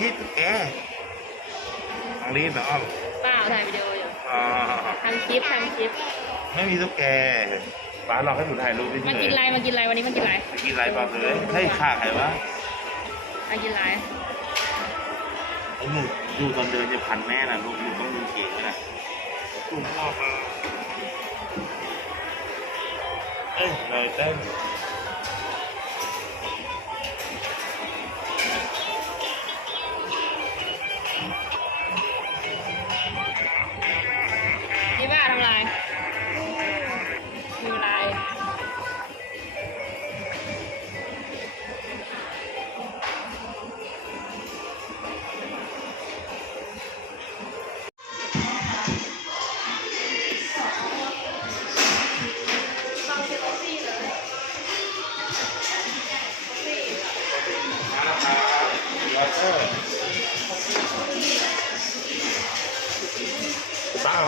ที่ตุ๊กแกของรีบเหรอเปล่าถ่ายวิดีโออยู่อ๋อทำคลิปทำคลิป ไม่มีตุ๊กแกป้าหลอกให้หนูถ่ายรูปดิมากินอะไรมากินอะไรวันนี้มากินอะไรมากินอะไรบอกเลยเฮ้ยข่าใครวะมากินอะไรไอ้หนูดูตอนเดินจะพันแม่น่ะลูกหนูต้องดูเก่งนะถูกหลอกมาเอ้ยเลยเต้นนี่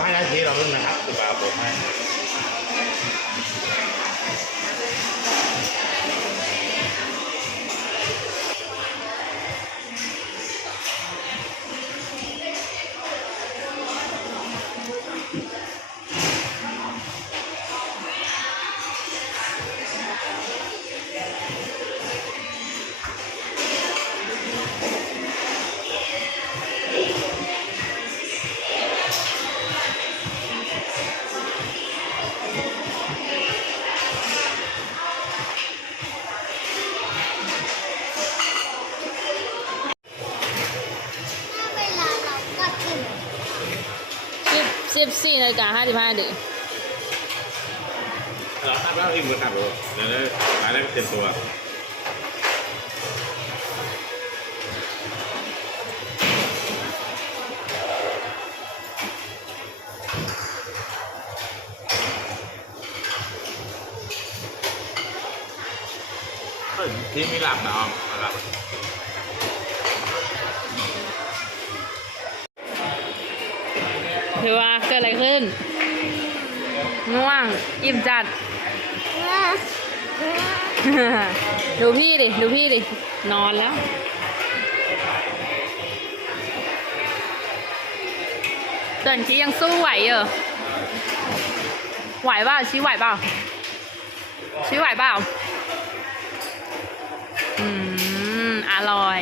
ให้นาทีเราด้วยนะครับป้าบผมให้ สิบสิบสี่นาฬิกาห้าสิบห้านาทีเราคาดว่าอีกมือขับรถเดี๋ยวได้มาได้เต็มตัวเฮ้ยที่ไม่หลับนะออมหลับ ถือว่าเกิดอะไรขึ้น ง่วง อิ่มจัด ดูพี่ดิ ดูพี่ดิ นอนแล้ว ส่วนชี้ยังสู้ไหวเหรอไหวเปล่าชี้ไหวเปล่าชี้ไหวเปล่า อืม อร่อย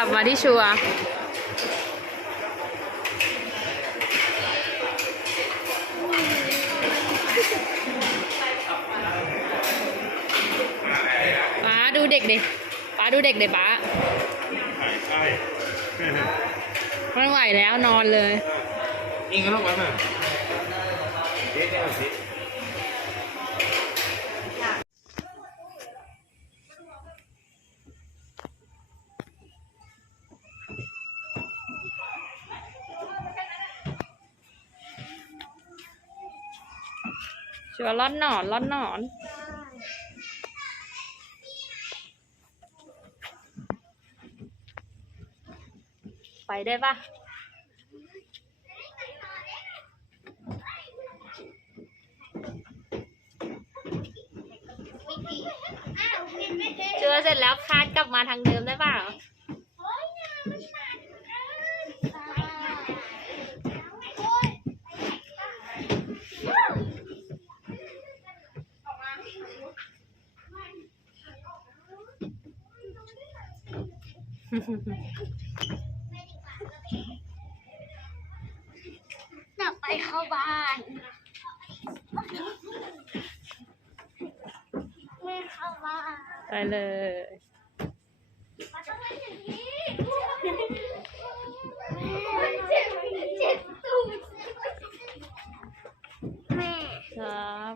ลับมาที่ชัวป้าดูเด็กดิป้าดูเด็กดิป้าไม่ไหวแล้วนอนเลยอิงก็ต้องวันน่ะ ชัวร์ล่อนหนอนล่อนหนอนไปได้ปะเจอเสร็จแล้วคาดกลับมาทางเดิมได้เปล่า น่ะไปเข้าบ้านไม่เข้าบ้านไปเลยมันต้องเป็นอย่างนี้แม่เจ็บเจ็บตูดแม่ครับ